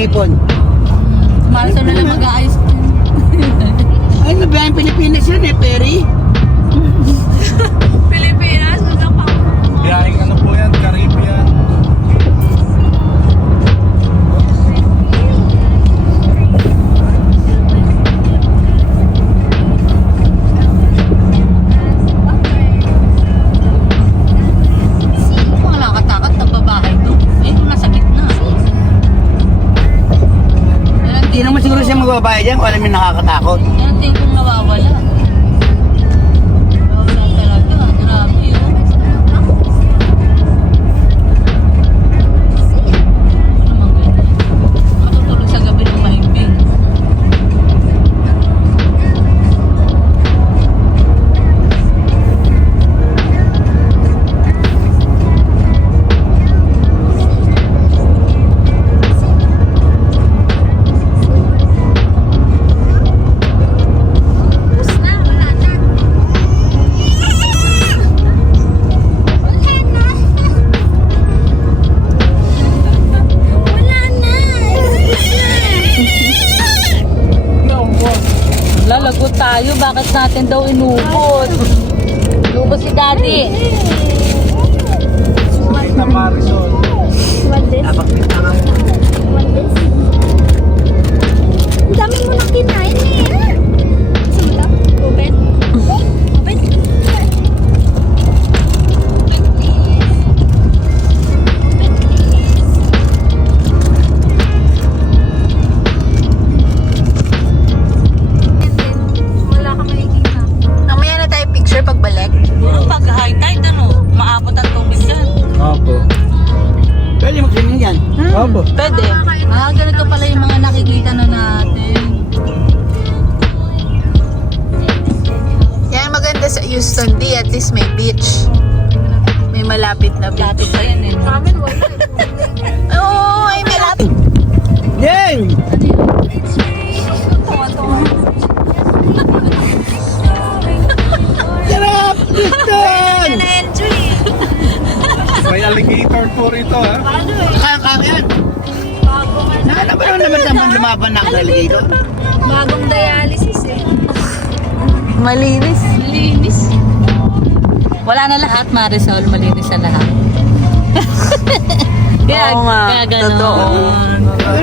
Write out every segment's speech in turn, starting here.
ipon. Marisol na lang mag-aayos. Ay, nabiyayang Pilipinas yun eh, Perry. Pilipinas, hanggang pa. Biyaheng ano po yan, Caribbean. Kung nakakatakot, nagbabahay to. Eh, masakit na. Hindi naman siguro siya magbabayad dyan kung alam yung nakakatakot. Yan din kung nawawala. Nawawala talaga. Grabe yun. Matutulog sa gabi ng mahimbing. Lalagot tayo, bakit natin daw inubos? Inubos si Daddy. Na Marisol. Napagpintangan mo. Ang dami mo nang kinain eh. Sino to? Open? Open? Wala ka makikita. Namaya na tayo picture pagbalik. Pag high tide, ano, maabot ang tubig dyan. Opo. Pwede mag-swimming yan. Opo. Pwede. Ganito pala yung mga nakikita na natin. Yan ang maganda sa Houston D, at least may beach. May malapit na beach. Lapit pa yan eh. Sa amin wala. Oo, ay malapit. Yay! Sarap! Houston! May alligator po rito ha. Kaya yan. Nakala ba naman naman lumaban na ang alligator? Bagong dialysis eh. Malinis. Malinis. Wala na lahat, Marisol. Malinis na lahat. Oo nga, kaya ganon. totoo.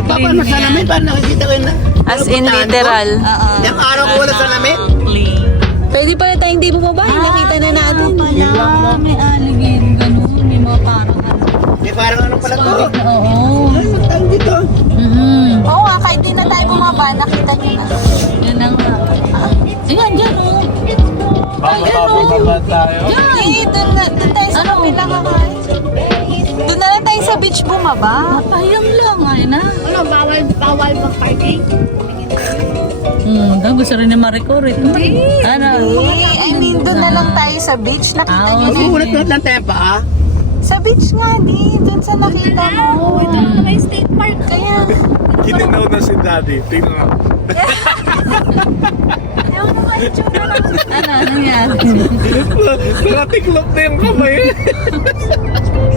Paano salamin? Paano nakikita ko yun na? As in literal. Yung araw ko wala salamin? Clean. Pwede pala tayong di bumaba. Nakita na natin. May alligator, ganun. May mga parang ano. May parang ano pala to? Oo. Ay, magtawag dito. Oo nga, kahit di na tayo bumaba, nakita niyo na. Yan na nga. Ayan, dyan oh. Bababa tayo. Doon tayo sa kabilang kakain. Doon na lang tayo sa beach bumaba. Napahiyang lang, ay na. Ano, bawal mag-parking? Gusto rin ni Marico rin. Ano? I mean, doon na lang tayo sa beach. Nakita niyo na. Ulat-ulat lang tayo pa ah. Sa beach nga, di. Doon sa nakita mo. Ito na may state park. Kaya, Kininaw na si Daddy. Tingnan nga. Ayaw na may tsura lang. Ano nangyari? Nakatiklop na yung kamay.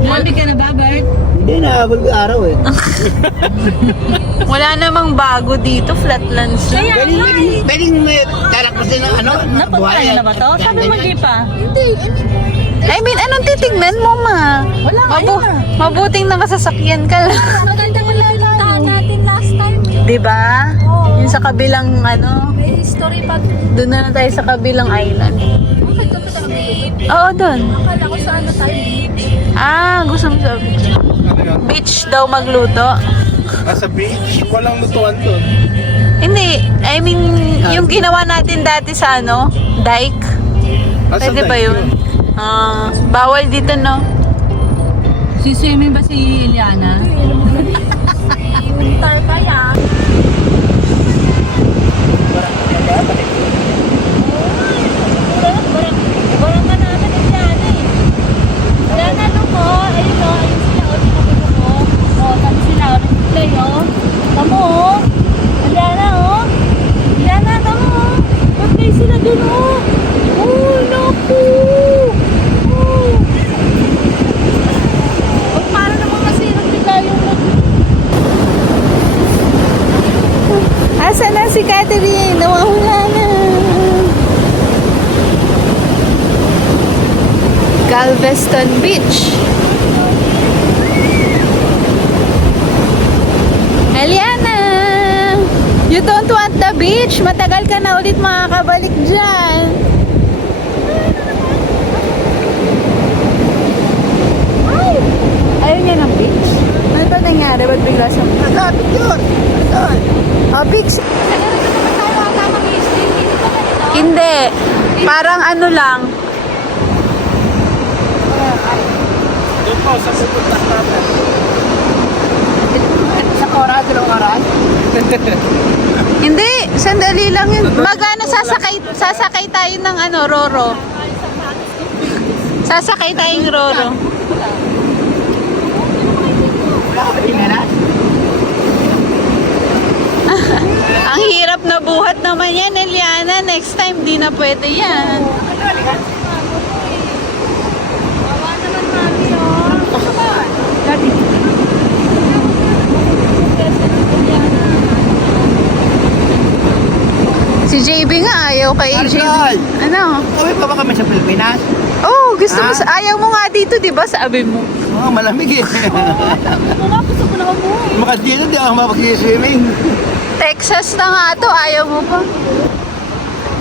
Grabe ka na ba, Bert? Hindi na, araw eh. wala namang bago dito. Flatlands siya. Pwedeng karapasin ng ano? Napunta na ba to? Sabi mo di pa. I mean, anong titignan mo, ma? Wala, ayun na. Mabuting nakasasakyan ka lang. Maganda nga lang puntahan natin last time. Diba? Oo. Yung sa kabilang, ano, May history pa. doon na lang tayo sa kabilang island. Bakit ka pa talaga dito? Oo, doon. Akala ko sa ano tayo. Ah, gusto mo sa beach. Ano yun? Beach daw magluto. Nasa beach? Walang lutuan doon. Hindi, I mean, yung ginawa natin dati sa ano, dike. Pwede ba yun? Ah, bawal dito, no? Si swimming ba si Eliana? Winter kaya. Barang ka namin ang Eliana eh. Eliana, ano ko? Ayun o, ayun sila o, tinabi ko. O, sabi sila o, nag-play o. Tamo o. Eliana o. Eliana, tamo o. Mag-play sila dun o. Oh, naku. Oh. Para namang masirap bigla yung Catherine, nawawala na. Galveston Beach. Eliana, you don't want the beach? Matagal ka na ulit makakabalik dyan. Ayaw niya ng beach? Ano ba nangyari? Ba't bigla sa... Nagapit yun. Saan? beach? Hindi. Parang ano lang. Doon po, sa pupunta natin. Isang oras, 2 oras? Hindi. Sandali lang yun. Magana sasakay tayo ng ano, Roro. Sasakay tayong Roro. Wala ka patinganan? Ang hirap na buhat naman yan, Eliana. Next time, di na pwede yan. Bawa naman mami, oh. Si JB nga ayaw kay JB. Argol! Ano? Uwi pa ba kami sa Pilipinas? Oh, gusto mo, ayaw mo nga dito, di ba? Sabi mo. Oo, malamig eh. Wala, gusto ko na umuwi. Maka dito, di ako mapag-swimming. Texas na nga to, ayaw mo pa.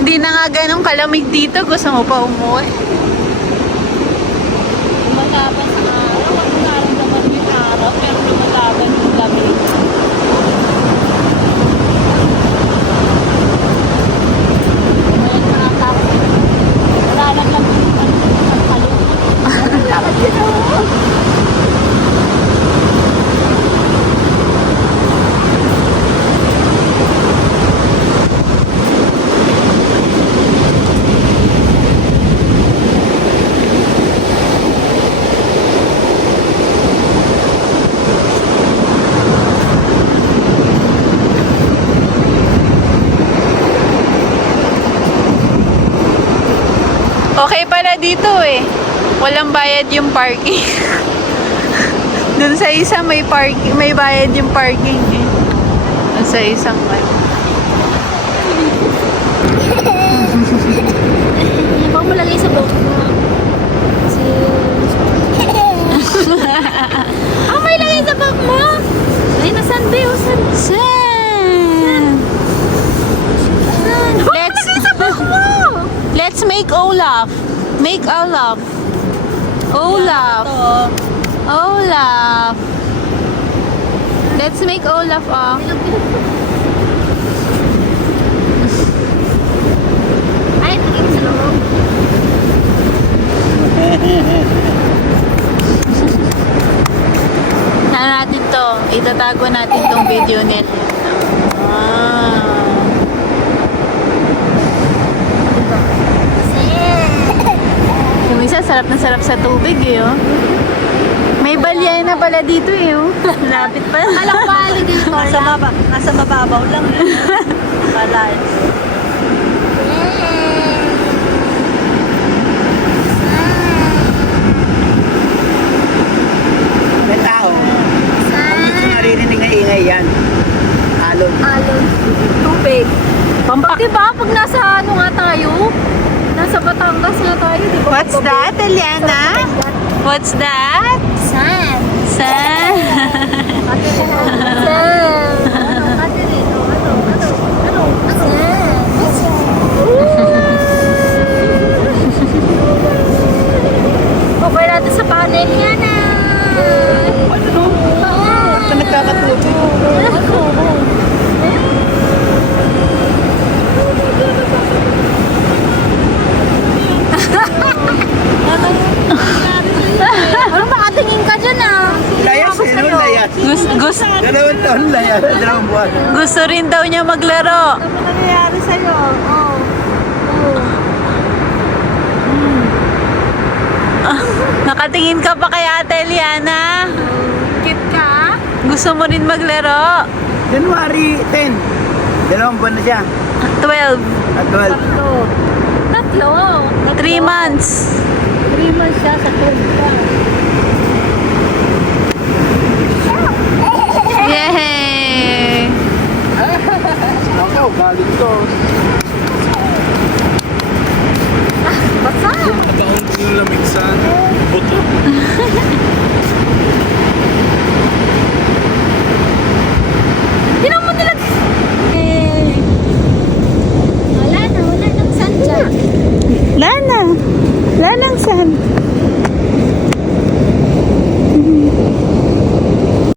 Hindi na nga ganun kalamig dito, gusto mo pa umuwi. Lumalaban sa araw. Ang nararamdaman mo yung araw, pero lumalaban yung lamig. Ngayon nakakapit. Wala lang lang yung kalungkot. Dapat yun, oh. Okay pala dito eh. Walang bayad yung parking. Dun sa isa may parking, may bayad yung parking eh. Dun sa isang Ibang mo lagay sa boat mo. Kasi... may lagay sa boat mo? Ay, nasan ba yun? Let's make Olaf. Make Olaf. Olaf. Olaf. Let's make Olaf Ay, naging sa loob. Ano natin to? Itatago natin tong video nila. Yung isa, sarap na sarap sa tubig eh, oh. May balya na pala dito eh, oh. Lapit pa. Alam pa, dito. Nasa mababaw lang. Kala. May tao. Hindi naririnig na ingay yan. Alon. Alon. Tubig. Diba? Pag nasa ano nga tayo? Nasa Batangas nga tayo, diba? What's that, Eliana? What's that? Sand. Sand. Okay natin sa panel yan Ito nagkakatubig. Ano makatingin ka dyan Layas eh, no? Layas. Gusto 2 taon layas. 2 buwan. gusto rin daw niya maglaro. Ano nangyayari sa'yo? Oh. Nakatingin ka pa kay Ate Eliana. Cute ka? Gusto mo rin maglaro? January 10. 2 buwan na siya. 12. At 12. Tatlo. 3 months. 3 months siya sa 12 ka. Yay! Ako, galing to. Basta. Nagkaon yung lamig sa buto.